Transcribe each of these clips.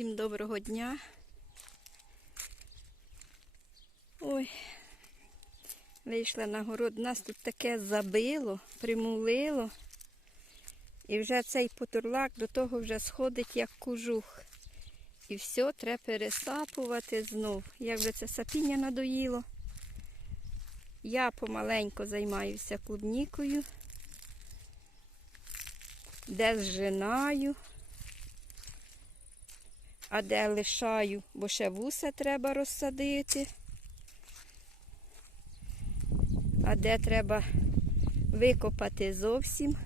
Всім доброго дня. Ой, вийшла на город. Нас тут таке забило, примулило. І вже цей потурлак до того вже сходить, як кожух. І все, треба пересапувати знов. Як вже це сапіння надоїло. Я помаленько займаюся клубнікою, де зжинаю, а де лишаю, бо ще вуса треба розсадити. А де треба викопати зовсім,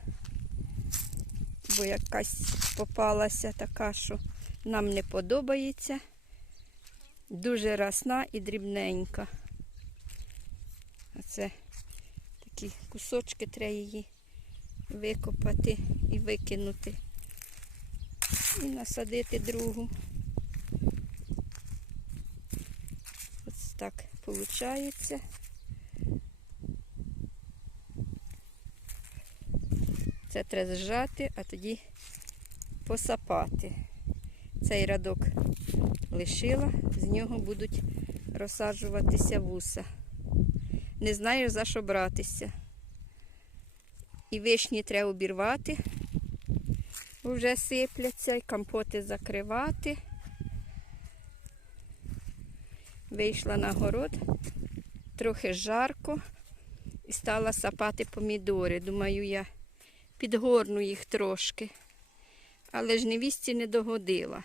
бо якась попалася така, що нам не подобається. Дуже росна і дрібненька. Оце такі кусочки треба її викопати і викинути. І насадити другу. Ось так виходить. Це треба зжати, а тоді посапати. Цей радок лишила, з нього будуть розсаджуватися вуса. Не знаю за що братися. І вишні треба обірвати, бо вже сипляться, і компоти закривати. Вийшла на город, трохи жарко і стала сапати помідори. Думаю, я підгорну їх трошки. Але ж невісті не догодила.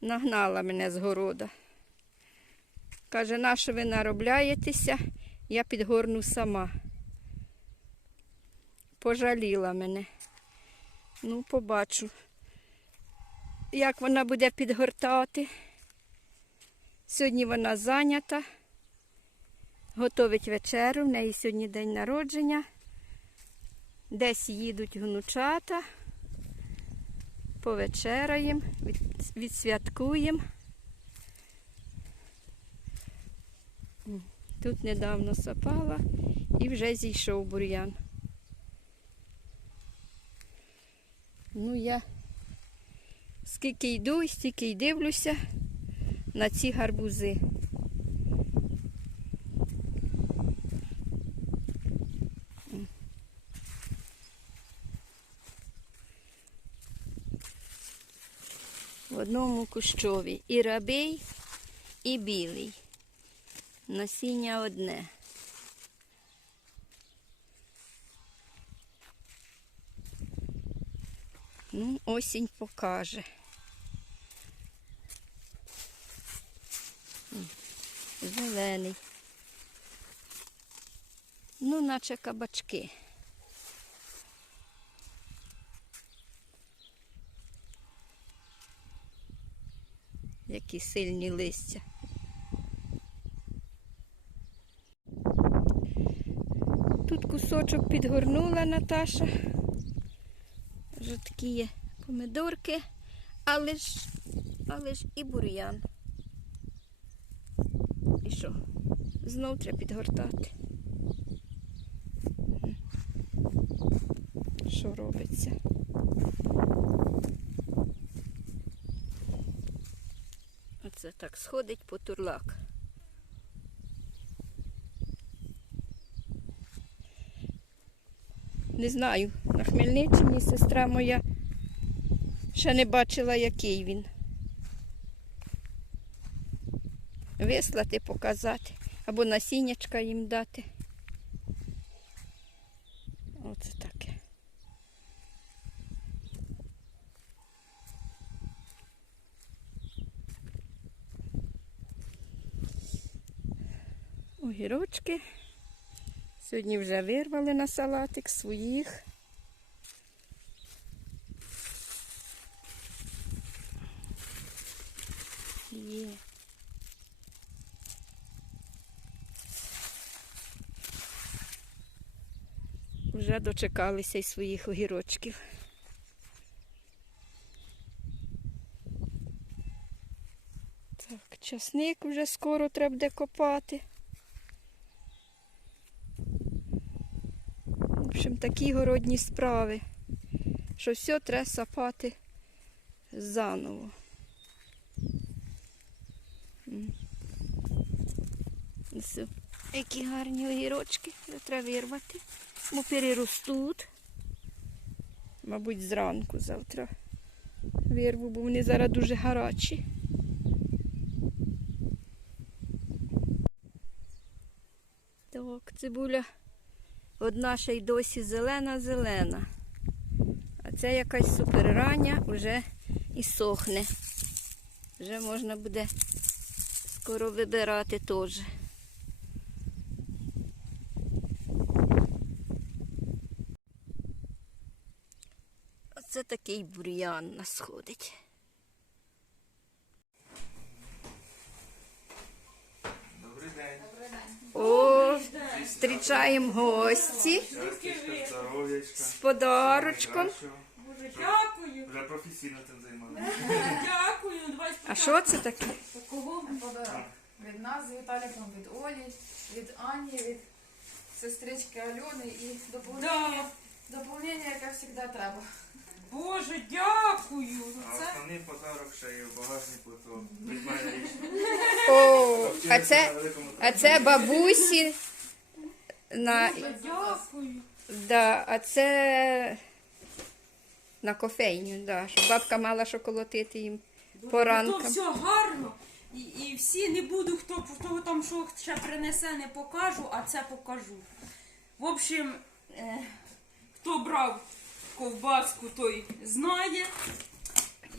Нагнала мене з города. Каже, на що ви наробляєтеся, я підгорну сама. Пожаліла мене. Ну, побачу, як вона буде підгортати. Сьогодні вона зайнята, готовить вечерю, в неї сьогодні день народження. Десь їдуть гнучата, повечераємо, відсвяткуємо. Тут недавно сапала і вже зійшов бур'ян. Ну, я скільки йду, стільки й дивлюся на ці гарбузи. В одному кущові і рабий, і білий. Насіння одне. Ну, осінь покаже. Зелений. Ну, наче кабачки. Які сильні листя. Тут кусочок підгорнула Наташа. Вже такі є помидорки, але ж, але ж і бур'ян. Що? Знов треба підгортати. Що робиться? Оце так сходить по турлак. Не знаю, на Хмельниччині сестра моя ще не бачила, який він. Вислати, показати, або насіннячка їм дати. Оце таке. Огірочки. Сьогодні вже вирвали на салатик своїх. Є. Вже дочекалися й своїх огірочків. Так, часник вже скоро треба буде копати. В общем, такі городні справи, що все треба сапати заново. Які гарні огірочки. Треба вирвати. Бо переростуть. Мабуть, зранку завтра вирву, бо вони зараз дуже гарячі. Так, цибуля одна ще й досі зелена-зелена. А це якась суперрання вже і сохне. Вже можна буде скоро вибирати теж. Оце такий бур'ян нас сходить. Добрий день. О, зустрічаємо гості Щастячка, здоров'ячка. з подарочком. Боже, дякую. Вже професійно цим займалися. Дякую. Давай А що це таке? Кого? Подарок від нас з Віталіком, від Олі, від Ані, від сестрички Альони і доповнення, доповнення яке завжди треба. Боже, дякую. А Це основний подарок ще є в багажнику, то від річ. О, а це, а це бабусі. На, дякую. да, а це на кофейню, да, щоб бабка мала що колотити їм То поранком. все гарно. І, і всі не буду, хто, хто там що ще принесе, не покажу, а це покажу. В общем, е, хто брав ковбаску, той знає.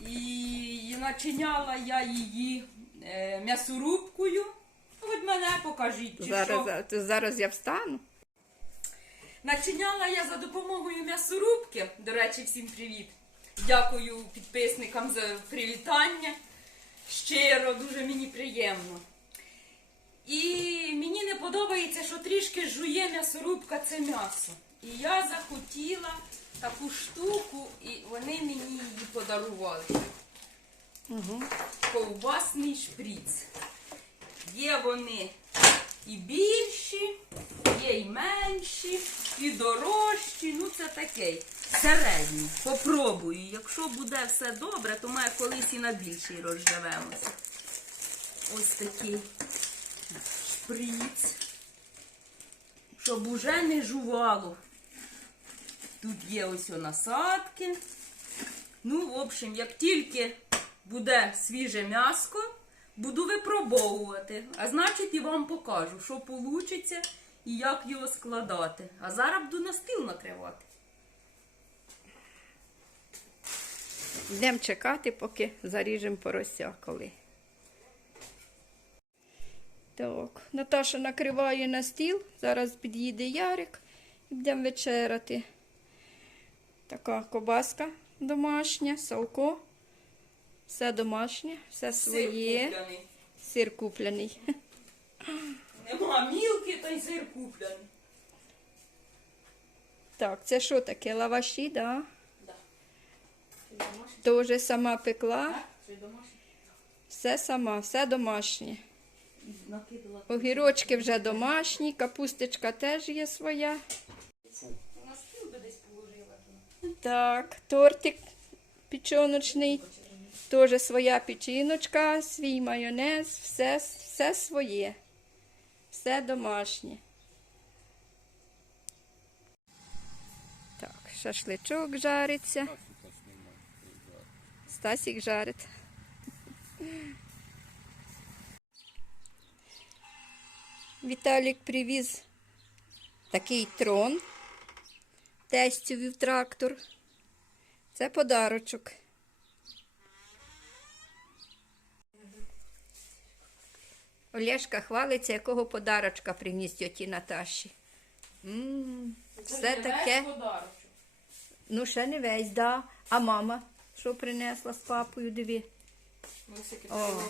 І, начиняла я її е, м'ясорубкою. Хоч мене покажіть, чи що. Зараз, зараз я встану. Начиняла я за допомогою м'ясорубки. До речі, всім привіт. Дякую підписникам за привітання. Щиро, дуже мені приємно. І мені не подобається, що трішки жує м'ясорубка це м'ясо. І я захотіла таку штуку, і вони мені її подарували. Угу. Ковбасний шприц. Є вони і більші, є і менші, і дорожчі. Ну це такий середній. Попробую. Якщо буде все добре, то ми колись і на більший розживемося. Ось такий шприц. Щоб уже не жувало. Тут є ось насадки. Ну, в общем, як тільки буде свіже м'яско, буду випробовувати. А значить, і вам покажу, що вийде і як його складати. А зараз буду на стіл накривати. Йдемо чекати, поки заріжемо порося коли. Так, Наташа накриває на стіл. Зараз під'їде Ярик і будемо вечеряти. Така кобаска домашня, салко. Все домашнє, все своє. Сир купляний. Сир куплений. Нема мілки, та й сир купляний. Так, це що таке? Лаваші, да? Да. Тоже сама пекла. Домашнє? Все сама, все домашнє. Огірочки вже домашні, капусточка теж є своя. На стіл би десь положила. Так, тортик печоночний, теж своя печіночка, свій майонез, все, все своє. Все домашнє. Так, шашличок жариться. Стасік жарить. Віталік привіз такий трон. Тестю трактор. Це подарочок. Олешка хвалиться, якого подарочка приніс тьоті Наташі. М, Все таке. Ну, ще не весь, да. А мама що принесла з папою, диви. О,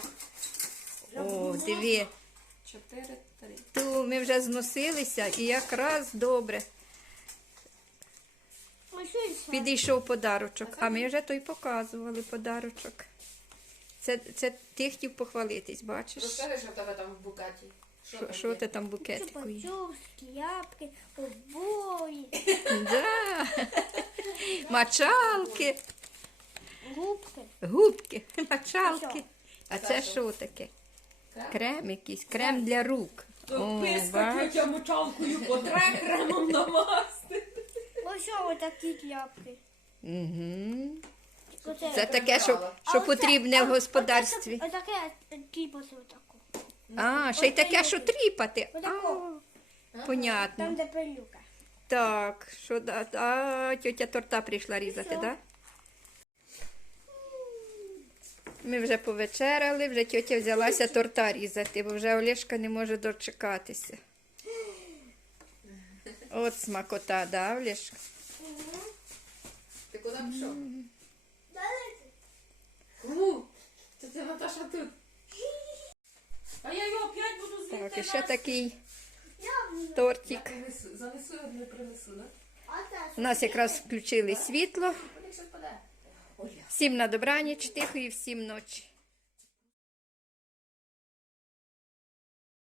о диви. Чотири, три. Ту ми вже зносилися і якраз добре. Підійшов подарочок, а ми вже той показували подарочок. Це, це ти хотів похвалитись, бачиш? Розкажи, що в тебе там в букеті. Що, що ти там букетику є? Чупа-чупс, ябки, обої. Да. Мачалки. Губки. Губки, мочалки. Що? А Це що? що таке? Крем? Якийсь, крем для рук. Писка бач. тетя мочалкою потре кремом намасти. Ось що отакі кляпки. Угу. Оце- Це таке, що, А що оце- потрібне а- в господарстві. Отаке, отаке типу отаку. А, ще й таке, що тріпати. А, понятно. Там, де пилюка. Так, що да, а, тетя торта прийшла різати, так? Да? Ми вже повечеряли, вже тетя взялася торта різати, бо вже Олешка не може дочекатися. От смакота, да, Олешка? Ти куди пішов? Фу, це ти Наташа тут. А я його опять буду звідти Так, і ще такий тортик. принесу, занесу і одну принесу, да? У нас якраз включили світло. Куди щось паде? Всім на добраніч, тихої, всім ночі.